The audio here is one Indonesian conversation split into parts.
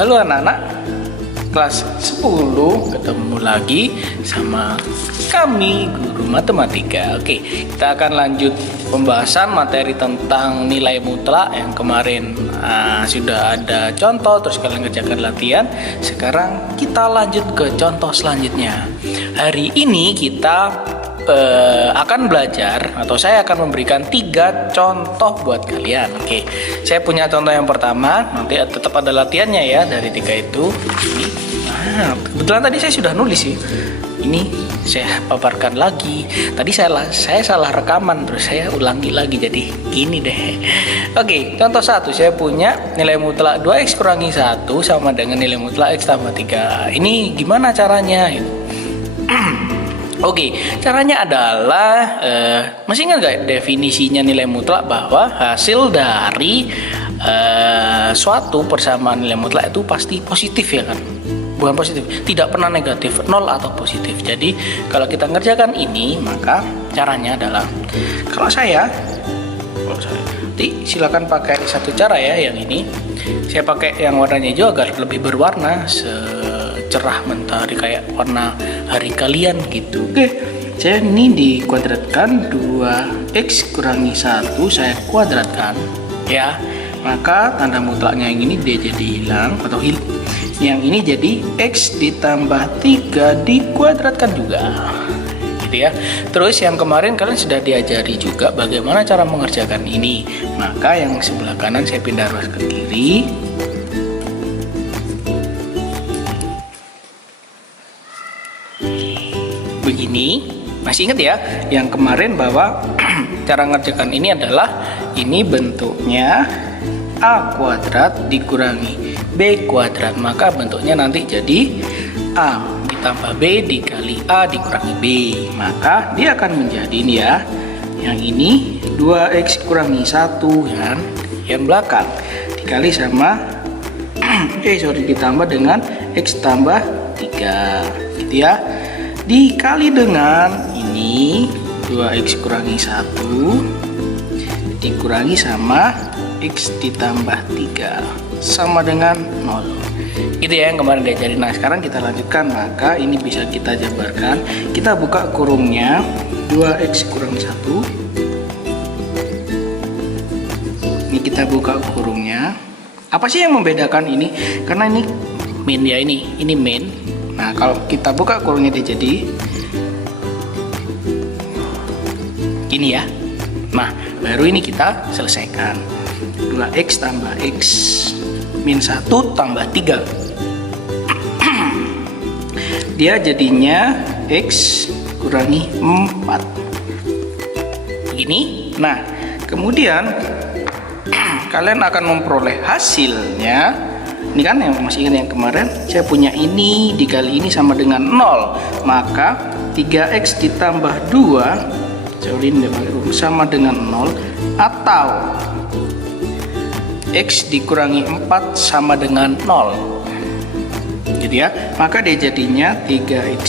Halo anak-anak kelas 10, ketemu lagi sama kami guru matematika. Oke, kita akan lanjut pembahasan materi tentang nilai mutlak yang kemarin sudah ada contoh, terus kalian kerjakan latihan. Sekarang kita lanjut ke contoh selanjutnya. Hari ini kita akan belajar, atau saya akan memberikan 3 contoh buat kalian. Oke, saya punya contoh yang pertama, nanti tetap ada latihannya ya dari 3 itu. Nah, kebetulan tadi saya sudah nulis sih. Ini saya paparkan lagi. Tadi saya salah rekaman, terus saya ulangi lagi jadi gini deh. Oke, contoh 1, saya punya nilai mutlak 2x kurangi 1 sama dengan nilai mutlak x tambah 3. Ini gimana caranya? Oke, caranya adalah masih ingat gak definisinya nilai mutlak, bahwa hasil dari suatu persamaan nilai mutlak itu pasti positif ya kan? Bukan positif, tidak pernah negatif, 0 atau positif. Jadi kalau kita ngerjakan ini, maka caranya adalah kalau saya nanti silakan pakai satu cara ya, yang ini saya pakai yang warnanya hijau agar lebih berwarna, cerah mentari kayak warna hari kalian gitu. Oke, saya ini dikuadratkan 2x kurangi 1 saya kuadratkan ya, maka tanda mutlaknya yang ini dia jadi hilang atau yang ini jadi x ditambah 3 dikuadratkan juga gitu ya. Terus yang kemarin kalian sudah diajari juga bagaimana cara mengerjakan ini, maka yang sebelah kanan saya pindah ruas ke kiri. Begini, masih ingat ya yang kemarin bahwa cara mengerjakan ini adalah ini bentuknya a kuadrat dikurangi b kuadrat, maka bentuknya nanti jadi a ditambah b dikali a dikurangi b, maka dia akan menjadi ini ya, yang ini 2x kurangi 1 kan, yang belakang dikali sama ditambah dengan x tambah 3 gitu ya, dikali dengan ini 2x kurangi 1 dikurangi sama x ditambah 3 sama dengan 0 gitu ya, yang kemarin diajarin. Nah sekarang kita lanjutkan, maka ini bisa kita jabarkan. Kita buka kurungnya 2x kurangi 1, ini kita buka kurungnya. Apa sih yang membedakan ini? Karena ini min ya, ini min. Nah kalau kita buka kurungnya dia jadi gini ya. Nah baru ini kita selesaikan. 2x tambah x min 1 tambah 3 dia jadinya x kurangi 4 begini. Nah kemudian kalian akan memperoleh hasilnya. Ini kan yang masih ingat yang kemarin saya punya ini dikali ini sama dengan 0, maka 3x ditambah 2 sama dengan 0, atau x dikurangi 4 sama dengan 0 gitu ya, maka dia jadinya 3x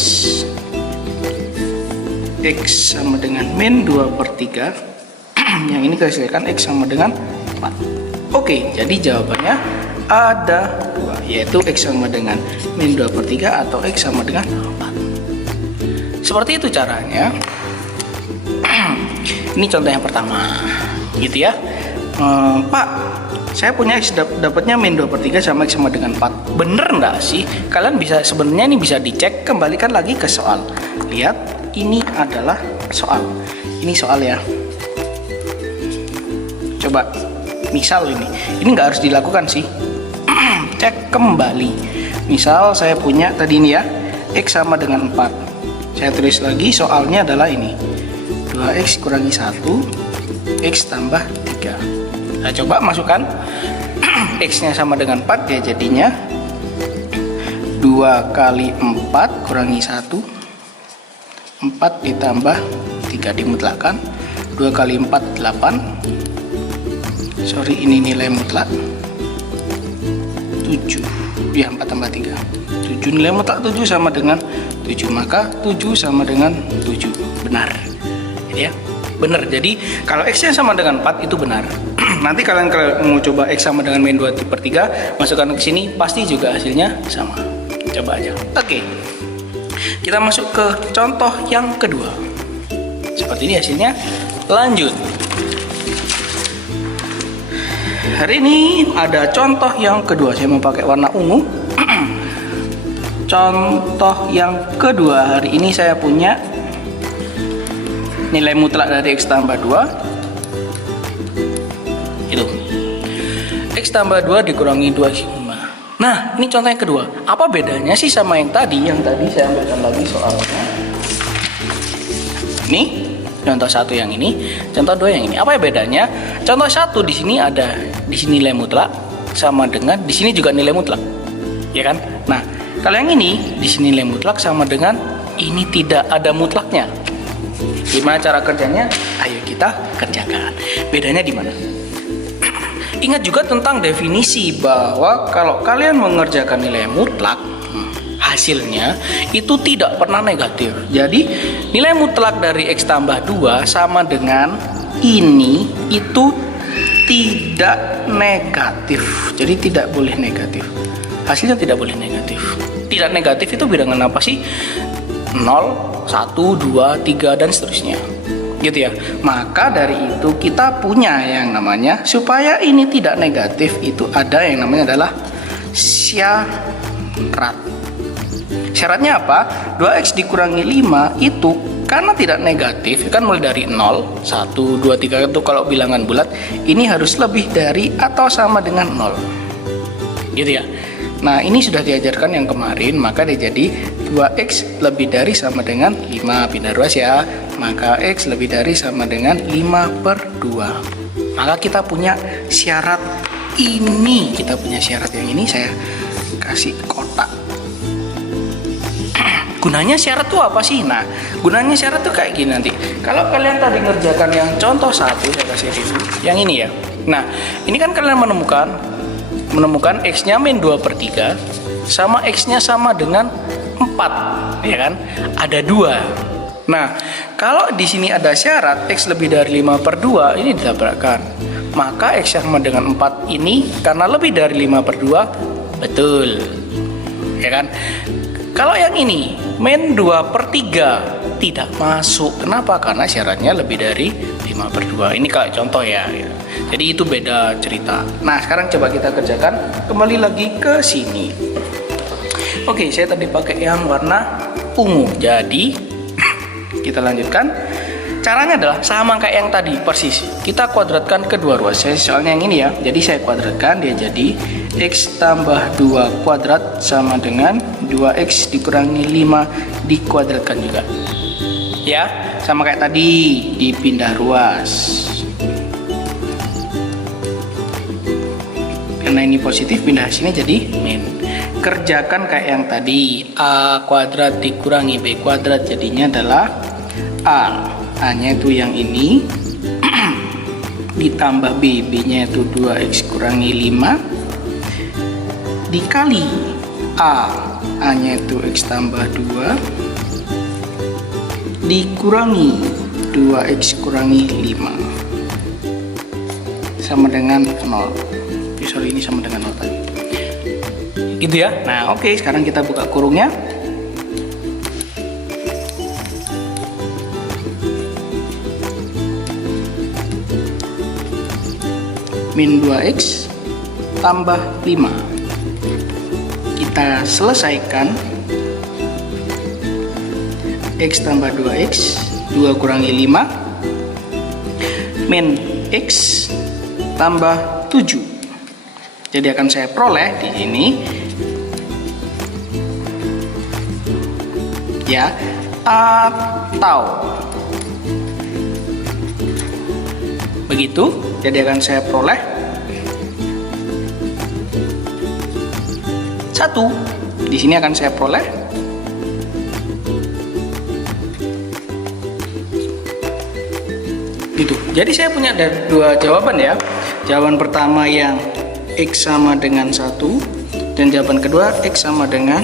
x sama dengan min 2/3 yang ini kita selesaikan x sama dengan 4. Oke, jadi jawabannya ada 2, yaitu x sama dengan min 2/3 atau x sama dengan 4. Seperti itu caranya. Ini contoh yang pertama gitu ya. Pak, saya punya x dapatnya min 2/3 sama x sama dengan 4. Bener enggak sih? Kalian bisa, sebenarnya ini bisa dicek, kembalikan lagi ke soal. Lihat, ini adalah soal. Ini soal ya. Coba misal ini nggak harus dilakukan sih. Cek kembali. Misal saya punya tadi ini ya, x sama dengan 4. Saya tulis lagi, soalnya adalah ini 2x kurangi 1 x tambah 3. Nah coba masukkan x nya sama dengan 4, dia jadinya 2 kali 4 kurangi 1, 4 ditambah 3 dimutlakkan, 2 kali 4 8, sorry ini nilai mutlak 7 ya, 4 tambah 3 7, nilai mutlak 7 sama dengan 7, maka 7 sama dengan 7 benar ya, benar. Jadi kalau x nya sama dengan 4 itu benar. Nanti kalian mau coba X sama dengan min 2/3, masukkan ke sini, pasti juga hasilnya sama. Coba aja. Oke. Kita masuk ke contoh yang kedua. Seperti ini hasilnya. Lanjut. Hari ini ada contoh yang kedua. Saya mau pakai warna ungu. Contoh yang kedua, hari ini saya punya nilai mutlak dari X tambah 2 itu X tambah 2 dikurangi 2X5. Nah, ini contoh yang kedua. Apa bedanya sih sama yang tadi? Yang tadi saya ambilkan lagi soalnya. Ini contoh 1 yang ini, contoh 2 yang ini. Apa bedanya? Contoh 1 di sini ada di sini nilai mutlak sama dengan di sini juga nilai mutlak. Ya kan? Nah, kalau yang ini di sini nilai mutlak sama dengan ini tidak ada mutlaknya. Gimana cara kerjanya? Ayo kita kerjakan. Bedanya di mana? Ingat juga tentang definisi bahwa kalau kalian mengerjakan nilai mutlak, hasilnya itu tidak pernah negatif. Jadi nilai mutlak dari X tambah 2 sama dengan ini itu tidak negatif. Jadi tidak boleh negatif. Hasilnya tidak boleh negatif. Tidak negatif itu bilangan apa sih? 0, 1, 2, 3 dan seterusnya. Gitu ya. Maka dari itu kita punya yang namanya, supaya ini tidak negatif, itu ada yang namanya adalah syarat. Syaratnya apa? 2X dikurangi 5 itu karena tidak negatif, kan mulai dari 0, 1, 2, 3 itu kalau bilangan bulat, ini harus lebih dari atau sama dengan 0. Gitu ya. Nah, ini sudah diajarkan yang kemarin, maka dia jadi 2X lebih dari sama dengan 5, pindah ruas ya. Maka X lebih dari sama dengan 5/2. Maka kita punya syarat ini. Kita punya syarat yang ini, saya kasih kotak. Gunanya syarat itu apa sih? Nah, gunanya syarat itu kayak gini nanti. Kalau kalian tadi ngerjakan yang contoh 1, saya kasih review. Yang ini ya. Nah, ini kan kalian menemukan X-nya min 2/3 sama X-nya sama dengan 4, ya kan? Ada 2. Nah, kalau di sini ada syarat X lebih dari 5/2, ini ditabrakkan. Maka X sama dengan 4 ini karena lebih dari 5/2 betul. Ya kan? Kalau yang ini min 2/3 tidak masuk. Kenapa? Karena syaratnya lebih dari 5/2. Ini kayak contoh ya. Jadi itu beda cerita. Nah, sekarang coba kita kerjakan. Kembali lagi ke sini. Oke, saya tadi pakai yang warna ungu. Jadi kita lanjutkan. Caranya adalah sama kayak yang tadi persis. Kita kuadratkan kedua ruas. Soalnya yang ini ya. Jadi saya kuadratkan, dia jadi X tambah 2 kuadrat sama dengan 2X dikurangi 5 dikuadratkan juga. Ya, sama kayak tadi, dipindah ruas. Karena ini positif, pindah sini jadi min. Kerjakan kayak yang tadi, A kuadrat dikurangi B kuadrat, jadinya adalah A. A-nya itu yang ini, ditambah B, B-nya itu 2X kurangi 5, dikali A, A-nya itu X tambah 2, dikurangi 2X kurangi 5, sama dengan 0. Sorry, ini sama dengan 0 tadi. Gitu ya. Nah, oke, sekarang kita buka kurungnya. Min 2X tambah 5. Kita selesaikan. X tambah 2X, 2 kurangi 5, min X tambah 7. Jadi akan saya peroleh di sini ya, atau begitu. Jadi akan saya peroleh 1. Di sini akan saya peroleh gitu. Jadi saya punya dua jawaban ya. Jawaban pertama yang X sama dengan 1, dan jawaban kedua X sama dengan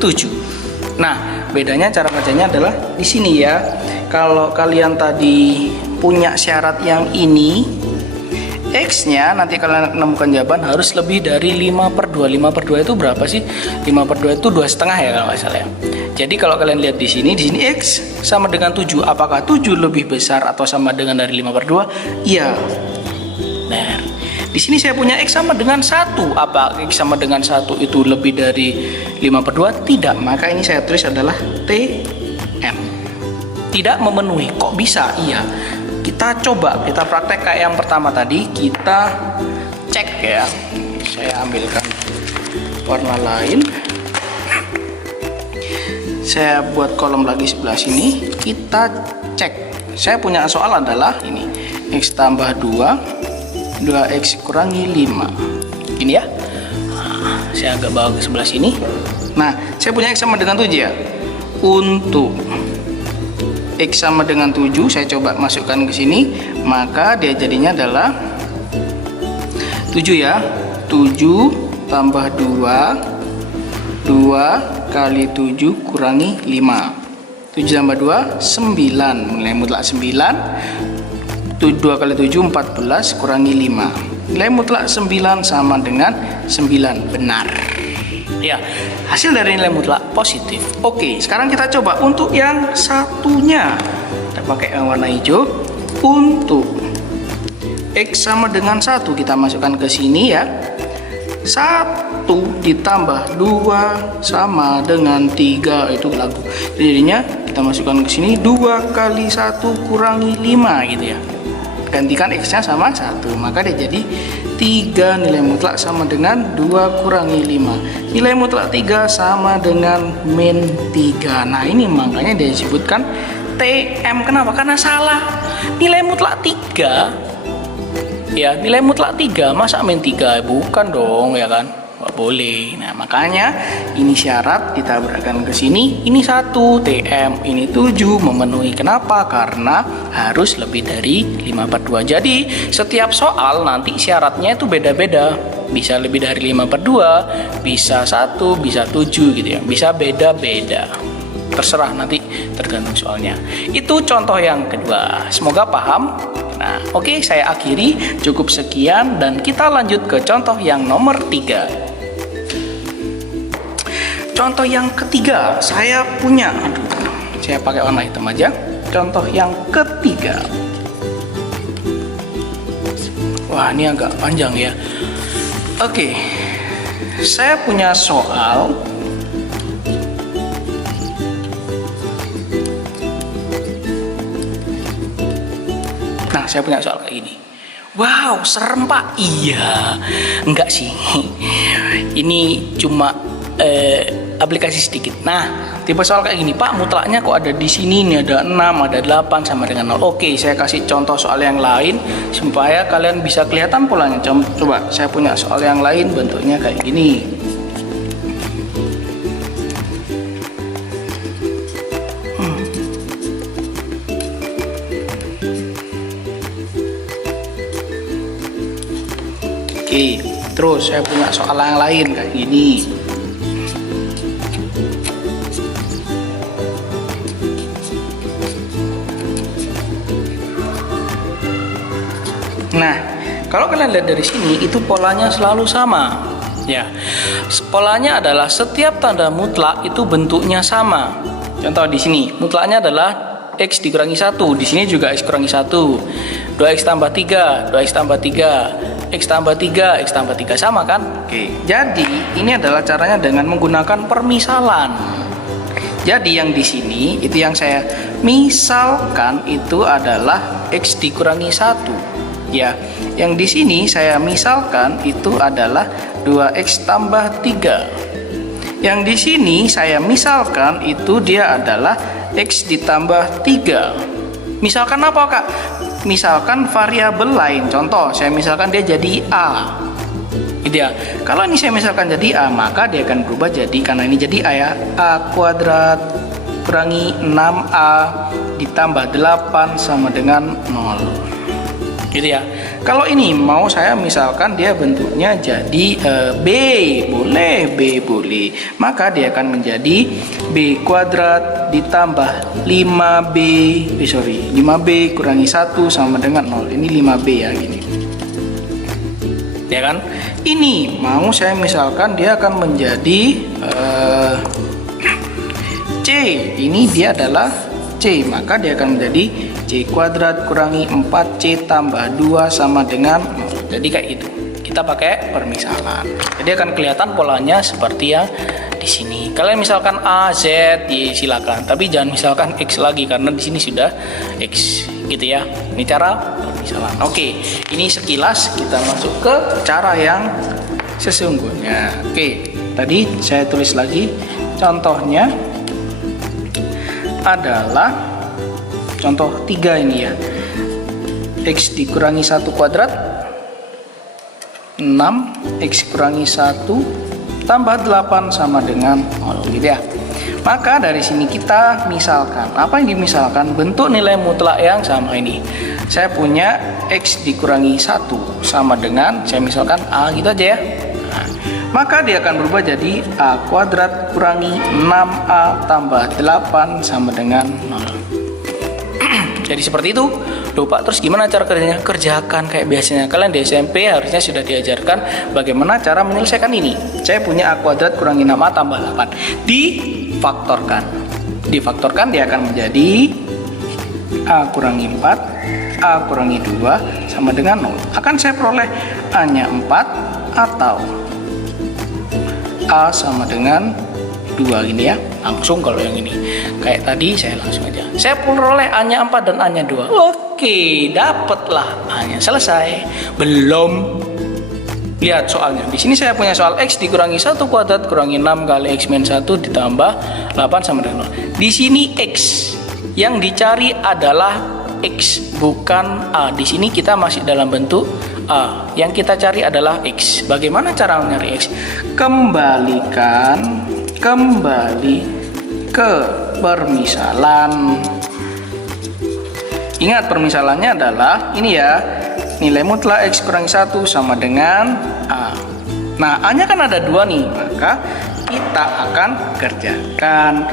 7. Nah, bedanya cara kerjanya adalah di sini ya. Kalau kalian tadi punya syarat yang ini, X-nya nanti kalian menemukan jawaban harus lebih dari 5/2. 5/2 itu berapa sih? 5/2 itu 2,5 ya kalau nggak salah ya. Jadi kalau kalian lihat di sini X sama dengan 7. Apakah 7 lebih besar atau sama dengan dari 5/2? Iya. Nah, di sini saya punya X sama dengan 1. Apa X sama dengan 1 itu lebih dari 5/2? Tidak. Maka ini saya tulis adalah TM. Tidak memenuhi. Kok bisa? Iya. Kita coba, kita praktek kayak yang pertama tadi, kita cek ya. Saya ambilkan warna lain. Saya buat kolom lagi sebelah sini. Kita cek. Saya punya soal adalah ini. X tambah 2, 2X kurangi 5. Ini ya. Nah, saya agak bawa ke sebelah sini. Nah, saya punya X sama dengan 7 ya. Untuk X sama dengan 7, saya coba masukkan ke sini, maka dia jadinya adalah 7 ya. 7 tambah 2, 2 kali 7 kurangi 5. 7 tambah 2, 9. Nilai mutlak 9. 2 kali 7, 14 kurangi 5. Nilai mutlak 9 sama dengan 9. Benar. Ya, hasil dari nilai mutlak positif. Oke, sekarang kita coba untuk yang satunya. Kita pakai yang warna hijau. Untuk X sama dengan 1 kita masukkan ke sini ya. 1 ditambah 2 sama dengan 3, itu lagu. Jadinya kita masukkan ke sini 2 kali 1 kurangi 5 gitu ya. Gantikan X-nya sama 1, maka dia jadi 3. Nilai mutlak sama dengan 2 kurangi 5. Nilai mutlak 3 sama dengan min 3. Nah, ini makanya dia disebutkan TM. Kenapa? Karena salah. Nilai mutlak 3 ya, nilai mutlak 3, masa min 3? Bukan dong ya kan, nggak boleh. Nah, makanya ini syarat ditabrakkan ke sini. Ini 1 TM, ini 7 memenuhi. Kenapa? Karena harus lebih dari 5/2. Jadi setiap soal nanti syaratnya itu beda-beda. Bisa lebih dari 5/2, bisa 1, bisa 7 gitu ya. Bisa beda-beda. Terserah, nanti tergantung soalnya. Itu contoh yang kedua. Semoga paham. Nah, oke, saya akhiri. Cukup sekian dan kita lanjut ke contoh yang nomor 3. Contoh yang ketiga, saya punya, saya pakai warna hitam aja. Contoh yang ketiga. Wah, ini agak panjang ya. Oke, saya punya soal. Nah, saya punya soal kayak gini. Wow, serem Pak. Iya, enggak sih. Ini cuma aplikasi sedikit. Nah, tipe soal kayak gini, Pak, mutlaknya kok ada di sini, ini ada 6, ada 8 sama dengan 0. Oke, saya kasih contoh soal yang lain supaya kalian bisa kelihatan polanya. Coba, saya punya soal yang lain bentuknya kayak gini. Oke, terus saya punya soal yang lain kayak gini. Nah, kalau kalian lihat dari sini, itu polanya selalu sama. Ya, polanya adalah setiap tanda mutlak itu bentuknya sama. Contoh di sini, mutlaknya adalah X dikurangi 1. Di sini juga X kurangi 1. 2X tambah 3, 2X tambah 3, X tambah 3, X tambah 3, sama kan? Oke, jadi ini adalah caranya dengan menggunakan permisalan. Jadi yang di sini, itu yang saya misalkan itu adalah X dikurangi 1. Ya, yang di sini saya misalkan itu adalah 2X tambah 3. Yang di sini saya misalkan itu dia adalah X ditambah 3. Misalkan apa, Kak? Misalkan variabel lain. Contoh, saya misalkan dia jadi A. Gitu ya. Kalau ini saya misalkan jadi A, maka dia akan berubah jadi, karena ini jadi A ya, A kuadrat kurangi 6A ditambah 8 sama dengan 0. Gitu ya. Kalau ini mau saya misalkan dia bentuknya jadi B, boleh, B boleh. Maka dia akan menjadi B kuadrat ditambah 5B kurangi 1 sama dengan 0. Ini 5B ya, gini. ya kan? Ini mau saya misalkan dia akan menjadi C, ini dia adalah C, maka dia akan menjadi C kuadrat kurangi 4C tambah 2 sama dengan 0. Jadi kayak gitu. Kita pakai permisalan. Jadi akan kelihatan polanya seperti yang di sini. Kalian misalkan A, Z, Y silakan, tapi jangan misalkan X lagi karena di sini sudah X gitu ya. Ini cara permisalan. Oke, ini sekilas, kita masuk ke cara yang sesungguhnya. Oke, tadi saya tulis lagi contohnya adalah contoh 3 ini ya. X dikurangi 1 kuadrat 6, X kurangi 1 tambah 8 sama dengan 0 gitu ya. Maka dari sini kita misalkan, apa yang dimisalkan? Bentuk nilai mutlak yang sama ini. Saya punya X dikurangi 1 sama dengan, saya misalkan A gitu aja ya. Nah, maka dia akan berubah jadi A kuadrat kurangi 6A tambah 8 sama dengan 0. Jadi seperti itu. Lupa terus gimana cara kerjanya? Kerjakan kayak biasanya. Kalian di SMP harusnya sudah diajarkan bagaimana cara menyelesaikan ini. Saya punya A kuadrat kurangi 6A tambah 8. Difaktorkan. Difaktorkan dia akan menjadi A kurangi 4, A kurangi 2 sama dengan 0. Akan saya peroleh A-nya 4 atau A sama dengan 2 ini ya. Langsung kalau yang ini. Kayak tadi saya langsung aja. Saya peroleh A-nya 4 dan A-nya 2. Oke, dapatlah A-nya. Selesai. Belum. Lihat soalnya. Di sini saya punya soal X dikurangi 1 kuadrat kurangi 6 kali X min 1 ditambah 8 sama dengan 0. Di sini X. Yang dicari adalah X, bukan A. Di sini kita masih dalam bentuk A. Yang kita cari adalah X. Bagaimana cara mencari X? Kembali ke permisalan. Ingat permisalannya adalah ini ya, nilai mutlak X kurangi 1 sama dengan A. Nah, A nya kan ada 2 nih, maka kita akan kerjakan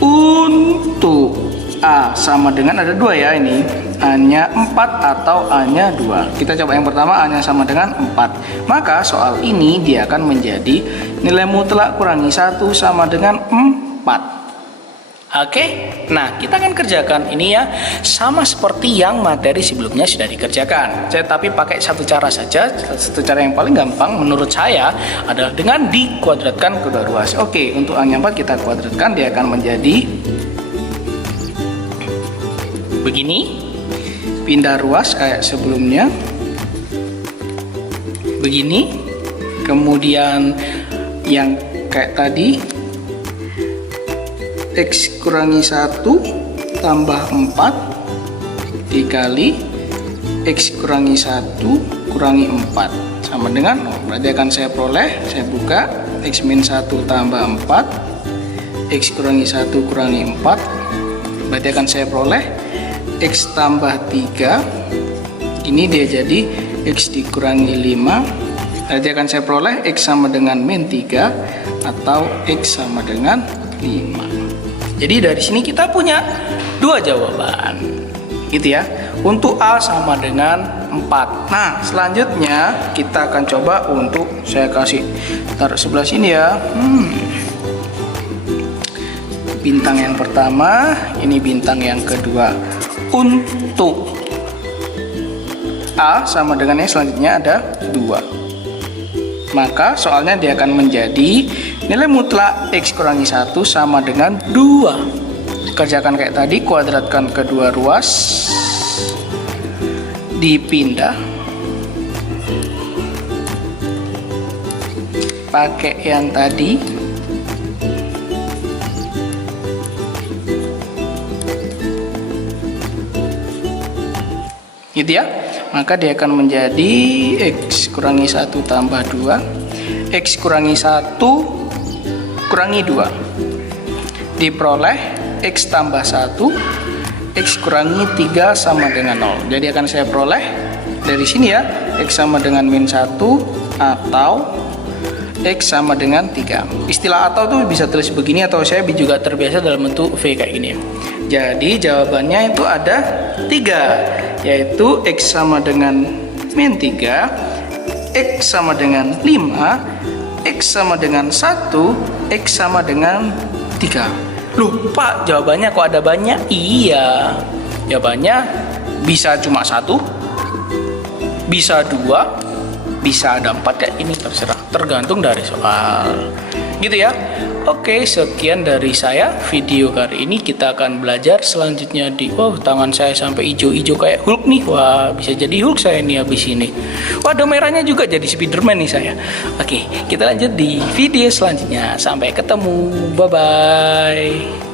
untuk A sama dengan ada 2 ya, ini A nya 4 atau A nya 2. Kita coba yang pertama, A nya sama dengan 4. Maka soal ini dia akan menjadi nilai mutlak kurangi 1 sama dengan 4. Oke, nah kita akan kerjakan ini ya, sama seperti yang materi sebelumnya sudah dikerjakan. Saya tapi pakai satu cara saja, satu cara yang paling gampang menurut saya adalah dengan dikuadratkan kedua ruas. Oke, untuk A-nya 4 kita kuadratkan, dia akan menjadi begini. Pindah ruas kayak sebelumnya. Begini. Kemudian yang kayak tadi, X kurangi 1 tambah 4 dikali X kurangi 1 kurangi 4 sama dengan 0. Berarti akan saya peroleh, saya buka, X min 1 tambah 4 X kurangi 1 kurangi 4, berarti akan saya peroleh X tambah 3. Ini dia jadi X dikurangi 5, berarti akan saya peroleh X sama dengan min 3 atau X sama dengan 5. Jadi dari sini kita punya 2 jawaban, gitu ya. Untuk A sama dengan 4. Nah, selanjutnya kita akan coba untuk saya kasih taruh sebelah sini ya. Bintang yang pertama, ini bintang yang kedua. Untuk A sama dengan yang selanjutnya ada 2. Maka soalnya dia akan menjadi nilai mutlak X kurangi 1 sama dengan 2. Kerjakan kayak tadi, kuadratkan kedua ruas, dipindah, pakai yang tadi, gitu ya. Maka dia akan menjadi X kurangi 1 tambah 2 X kurangi 1 kurangi 2 diperoleh X tambah 1 X kurangi 3 sama dengan 0. Jadi akan saya peroleh dari sini ya, X sama dengan min 1 atau X sama dengan 3. Istilah atau tuh bisa tulis begini, atau saya juga terbiasa dalam bentuk V kayak gini. Jadi jawabannya itu ada 3, yaitu X sama dengan min 3, X sama dengan 5, X sama dengan 1, X sama dengan 3. Loh Pak, jawabannya kok ada banyak? Iya, jawabannya bisa cuma 1, bisa 2, bisa ada 4, kayak ini, terserah, tergantung dari soal. Gitu ya. Oke, sekian dari saya video kali ini. Kita akan belajar selanjutnya di tangan saya sampai hijau-hijau kayak Hulk nih. Wah, bisa jadi Hulk saya nih habis ini. Wah, ada merahnya juga jadi Spiderman nih saya. Oke, kita lanjut di video selanjutnya. Sampai ketemu. Bye bye.